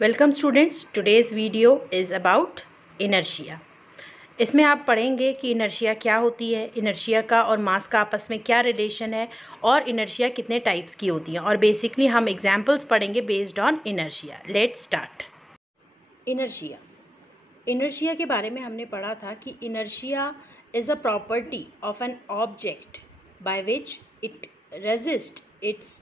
Welcome students, today's video is about inertia. इसमें आप पढ़ेंगे कि इनर्शिया क्या होती है, इनर्शिया का और मास का आपस में क्या रिलेशन है और इनर्शिया कितने टाइप्स की होती हैं, और बेसिकली हम एग्जांपल्स पढ़ेंगे based on inertia. Let's start. Inertia inertia के बारे में हमने पढ़ा था कि inertia is a property of an object by which it resist its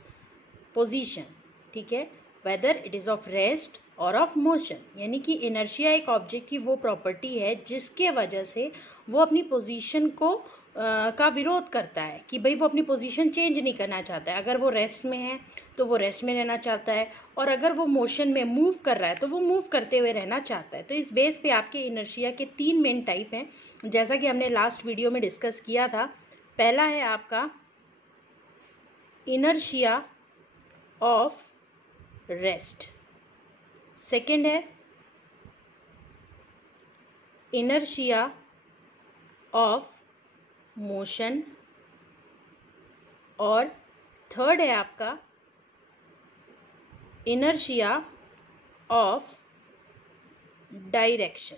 position, ठीक है, whether it is of rest और ऑफ मोशन। यानी कि इनर्शिया एक ऑब्जेक्ट की वो प्रॉपर्टी है जिसके वजह से वो अपनी पोजीशन को का विरोध करता है कि भाई वो अपनी पोजीशन चेंज नहीं करना चाहता है। अगर वो रेस्ट में है तो वो रेस्ट में रहना चाहता है, और अगर वो मोशन में मूव कर रहा है तो वो मूव करते हुए रहना चाहता है। तो इस बेस पे आपके इनर्शिया के 3 मेन टाइप हैं, जैसा कि हमने लास्ट वीडियो में डिस्कस किया था। पहला है आपका इनर्शिया ऑफ रेस्ट, सेकेंड है इनर्शिया ऑफ मोशन, और थर्ड है आपका इनर्शिया ऑफ डायरेक्शन।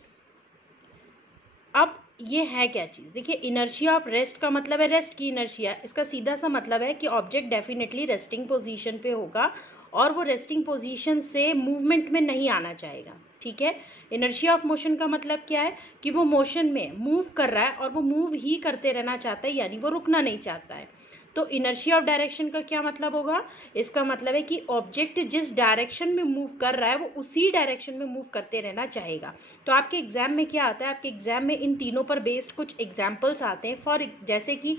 अब ये है क्या चीज़, देखिए, इनर्शिया ऑफ रेस्ट का मतलब है रेस्ट की इनर्शिया। इसका सीधा सा मतलब है कि ऑब्जेक्ट डेफिनेटली रेस्टिंग पोजीशन पे होगा और वो रेस्टिंग पोजीशन से मूवमेंट में नहीं आना चाहेगा, ठीक है। इनर्शिया ऑफ मोशन का मतलब क्या है कि वो मोशन में मूव कर रहा है और वो मूव ही करते रहना चाहता है, यानी वो रुकना नहीं चाहता है। तो इनर्शिया ऑफ डायरेक्शन का क्या मतलब होगा, इसका मतलब है कि ऑब्जेक्ट जिस डायरेक्शन में मूव कर रहा है वो उसी डायरेक्शन में मूव करते रहना चाहेगा। तो आपके एग्जाम में क्या आता है, आपके एग्जाम में इन तीनों पर बेस्ड कुछ एग्जाम्पल्स आते हैं। फॉर जैसे कि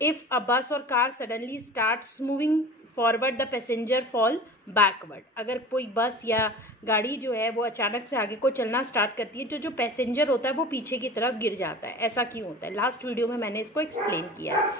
इफ अ बस और car suddenly starts moving forward, the passenger fall backward. अगर कोई बस या गाड़ी जो है वो अचानक से आगे को चलना स्टार्ट करती है तो जो पैसेंजर होता है वो पीछे की तरफ गिर जाता है। ऐसा क्यों होता है, लास्ट वीडियो में मैंने इसको एक्सप्लेन किया है।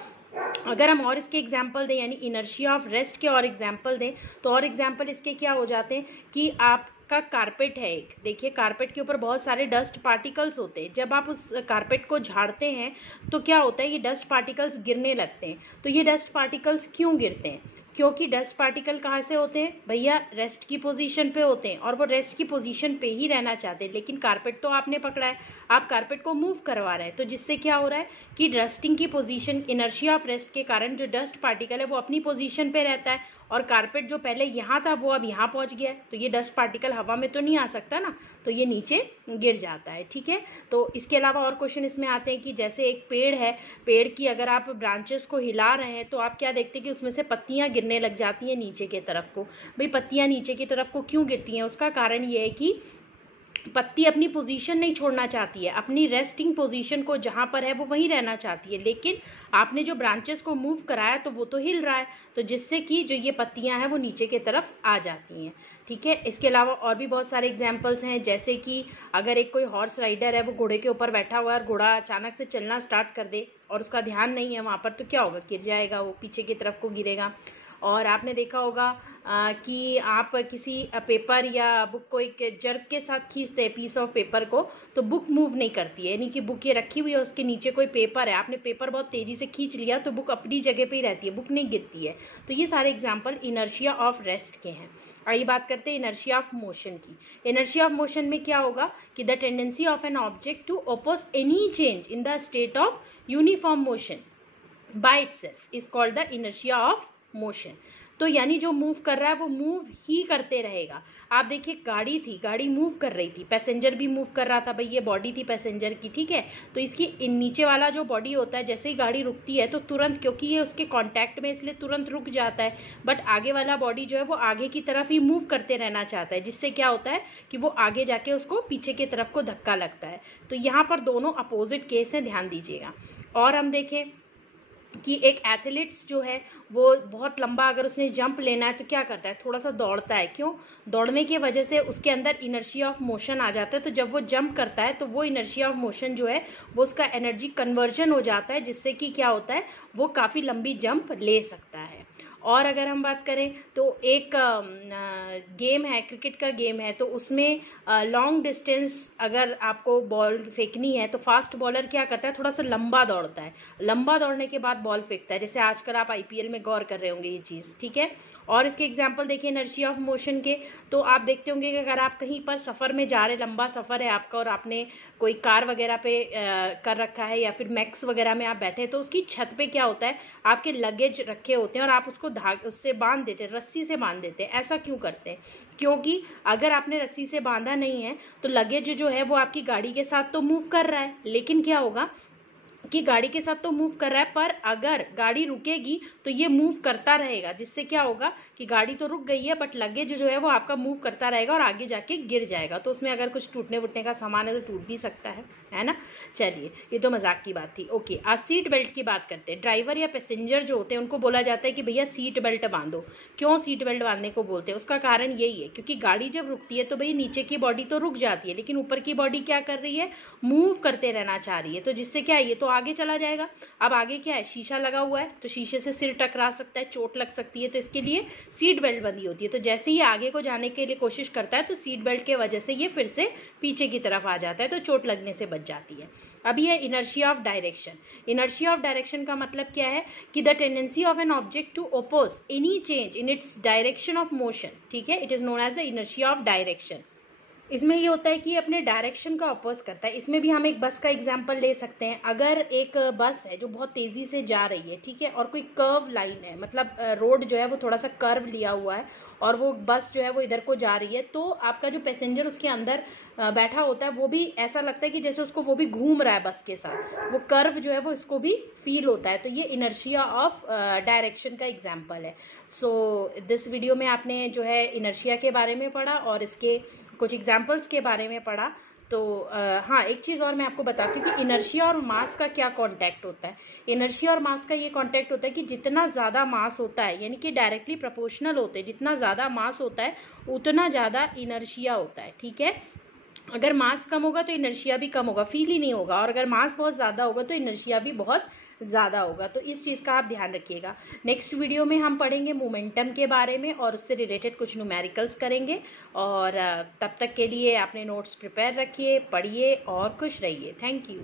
अगर हम और इसके एग्जाम्पल दें, यानी इनर्शिया ऑफ रेस्ट के और एग्जाम्पल दें, तो और एग्जाम्पल इसके क्या हो जाते हैं कि आपका कारपेट है एक, देखिए कारपेट के ऊपर बहुत सारे डस्ट पार्टिकल्स होते हैं। जब आप उस कारपेट को झाड़ते हैं तो क्या होता है, ये डस्ट पार्टिकल्स गिरने लगते हैं। तो ये डस्ट पार्टिकल्स क्यों गिरते हैं, क्योंकि डस्ट पार्टिकल कहाँ से होते हैं भैया, रेस्ट की पोजीशन पे होते हैं, और वो रेस्ट की पोजीशन पे ही रहना चाहते हैं। लेकिन कारपेट तो आपने पकड़ा है, आप कारपेट को मूव करवा रहे हैं, तो जिससे क्या हो रहा है कि रेस्टिंग की पोजीशन, इनर्शिया ऑफ रेस्ट के कारण जो डस्ट पार्टिकल है वो अपनी पोजीशन पे रहता है, और कारपेट जो पहले यहाँ था वो अब यहाँ पहुँच गया है। तो ये डस्ट पार्टिकल हवा में तो नहीं आ सकता ना, तो ये नीचे गिर जाता है, ठीक है। तो इसके अलावा और क्वेश्चन इसमें आते हैं कि जैसे एक पेड़ है, पेड़ की अगर आप ब्रांचेस को हिला रहे हैं तो आप क्या देखते हैं कि उसमें से पत्तियां गिरने लग जाती हैं नीचे की तरफ को। भाई पत्तियां नीचे की तरफ को क्यों गिरती हैं, उसका कारण ये है कि पत्ती अपनी पोजीशन नहीं छोड़ना चाहती है, अपनी रेस्टिंग पोजीशन को जहाँ पर है वो वहीं रहना चाहती है, लेकिन आपने जो ब्रांचेस को मूव कराया तो वो तो हिल रहा है, तो जिससे कि जो ये पत्तियां हैं वो नीचे की तरफ आ जाती हैं, ठीक है। इसके अलावा और भी बहुत सारे एग्जाम्पल्स हैं, जैसे कि अगर एक कोई हॉर्स राइडर है, वो घोड़े के ऊपर बैठा हुआ है और घोड़ा अचानक से चलना स्टार्ट कर दे और उसका ध्यान नहीं है वहाँ पर, तो क्या होगा, गिर जाएगा, वो पीछे की तरफ को गिरेगा। और आपने देखा होगा कि आप किसी पेपर या बुक को एक जर्क के साथ खींचते हैं, पीस ऑफ पेपर को, तो बुक मूव नहीं करती है। यानी कि बुक ये रखी हुई है, उसके नीचे कोई पेपर है, आपने पेपर बहुत तेज़ी से खींच लिया तो बुक अपनी जगह पे ही रहती है, बुक नहीं गिरती है। तो ये सारे एग्जाम्पल इनर्शिया ऑफ रेस्ट के हैं। आइए बात करते हैं इनर्शिया ऑफ मोशन की। इनर्शिया ऑफ मोशन में क्या होगा कि the tendency of an object to oppose any change in the state of uniform motion by itself is called the inertia of motion. तो यानी जो मूव कर रहा है वो मूव ही करते रहेगा। आप देखिए, गाड़ी थी, गाड़ी मूव कर रही थी, पैसेंजर भी मूव कर रहा था, भाई ये बॉडी थी पैसेंजर की, ठीक है। तो इसकी नीचे वाला जो बॉडी होता है, जैसे ही गाड़ी रुकती है तो तुरंत, क्योंकि ये उसके कांटेक्ट में इसलिए तुरंत रुक जाता है, बट आगे वाला बॉडी जो है वो आगे की तरफ ही मूव करते रहना चाहता है, जिससे क्या होता है कि वो आगे जाके उसको पीछे की तरफ को धक्का लगता है। तो यहाँ पर दोनों अपोजिट केस हैं, ध्यान दीजिएगा। और हम देखें कि एक एथलीट्स जो है वो बहुत लंबा अगर उसने जंप लेना है तो क्या करता है, थोड़ा सा दौड़ता है। क्यों, दौड़ने की वजह से उसके अंदर इनर्शिया ऑफ मोशन आ जाता है। तो जब वो जंप करता है तो वो इनर्शिया ऑफ मोशन जो है वो उसका एनर्जी कन्वर्जन हो जाता है, जिससे कि क्या होता है, वो काफ़ी लंबी जंप ले सकता है। और अगर हम बात करें तो एक गेम है, क्रिकेट का गेम है, तो उसमें लॉन्ग डिस्टेंस अगर आपको बॉल फेंकनी है तो फास्ट बॉलर क्या करता है, थोड़ा सा लंबा दौड़ता है, लंबा दौड़ने के बाद बॉल फेंकता है। जैसे आजकल आप आईपीएल में गौर कर रहे होंगे ये चीज़, ठीक है। और इसके एग्जाम्पल देखिए इनर्शिया ऑफ मोशन के, तो आप देखते होंगे कि अगर आप कहीं पर सफ़र में जा रहे, लंबा सफ़र है आपका और आपने कोई कार वगैरह पे कर रखा है या फिर मैक्स वगैरह में आप बैठे हैं, तो उसकी छत पे क्या होता है, आपके लगेज रखे होते हैं और आप उसको उससे बांध देते हैं, रस्सी से बांध देते हैं। ऐसा क्यों करते हैं? क्योंकि अगर आपने रस्सी से बांधा नहीं है तो लगेज जो है वो आपकी गाड़ी के साथ तो मूव कर रहा है, लेकिन क्या होगा कि गाड़ी के साथ तो मूव कर रहा है, पर अगर गाड़ी रुकेगी तो ये मूव करता रहेगा, जिससे क्या होगा कि गाड़ी तो रुक गई है बट लगेज जो है वो आपका मूव करता रहेगा और आगे जाके गिर जाएगा। तो उसमें अगर कुछ टूटने वुटने का सामान है तो टूट भी सकता है ना। चलिए, ये तो मजाक की बात थी। ओके, आज सीट बेल्ट की बात करते हैं। ड्राइवर या पैसेंजर जो होते हैं उनको बोला जाता है कि भैया सीट बेल्ट बांधो। क्यों सीट बेल्ट बांधने को बोलते हैं? उसका कारण यही है क्योंकि गाड़ी जब रुकती है तो भैया नीचे की बॉडी तो रुक जाती है, लेकिन ऊपर की बॉडी क्या कर रही है, मूव करते रहना चाह रही है। तो जिससे क्या है, ये तो आगे चला जाएगा। अब आगे क्या है, शीशा लगा हुआ है तो शीशे से सिर टकरा सकता है, चोट लग सकती है, तो इसके लिए सीट बेल्ट बंधी होती है। तो जैसे ही आगे को जाने के लिए कोशिश करता है तो सीट बेल्ट के वजह से ये फिर से पीछे की तरफ आ जाता है, तो चोट लगने से बच जाती है। अब ये inertia of direction. Inertia of direction का मतलब क्या है कि the tendency of an object to oppose any change in its direction of motion, ठीक है, it is known as the inertia of direction. इसमें ये होता है कि अपने डायरेक्शन का अपोज करता है। इसमें भी हम एक बस का एग्जांपल ले सकते हैं। अगर एक बस है जो बहुत तेज़ी से जा रही है, ठीक है, और कोई कर्व लाइन है, मतलब रोड जो है वो थोड़ा सा कर्व लिया हुआ है और वो बस जो है वो इधर को जा रही है, तो आपका जो पैसेंजर उसके अंदर बैठा होता है वो भी ऐसा लगता है कि जैसे उसको वो भी घूम रहा है बस के साथ, वो कर्व जो है वो इसको भी फील होता है। तो ये इनर्शिया ऑफ डायरेक्शन का एग्जाम्पल है। सो दिस वीडियो में आपने जो है इनर्शिया के बारे में पढ़ा और इसके कुछ एग्जाम्पल्स के बारे में पढ़ा। तो हाँ, एक चीज़ और मैं आपको बताती हूँ कि इनर्शिया और मास का क्या कांटेक्ट होता है। इनर्शिया और मास का ये कांटेक्ट होता है कि जितना ज़्यादा मास होता है, यानी कि डायरेक्टली प्रोपोर्शनल होते हैं, जितना ज़्यादा मास होता है उतना ज़्यादा इनर्शिया होता है, ठीक है। अगर मास कम होगा तो इनर्शिया भी कम होगा, फील ही नहीं होगा, और अगर मास बहुत ज़्यादा होगा तो इनर्शिया भी बहुत ज़्यादा होगा। तो इस चीज़ का आप ध्यान रखिएगा। नेक्स्ट वीडियो में हम पढ़ेंगे मोमेंटम के बारे में और उससे रिलेटेड कुछ न्यूमेरिकल्स करेंगे। और तब तक के लिए आपने नोट्स प्रिपेयर रखिए, पढ़िए और खुश रहिए। Thank you.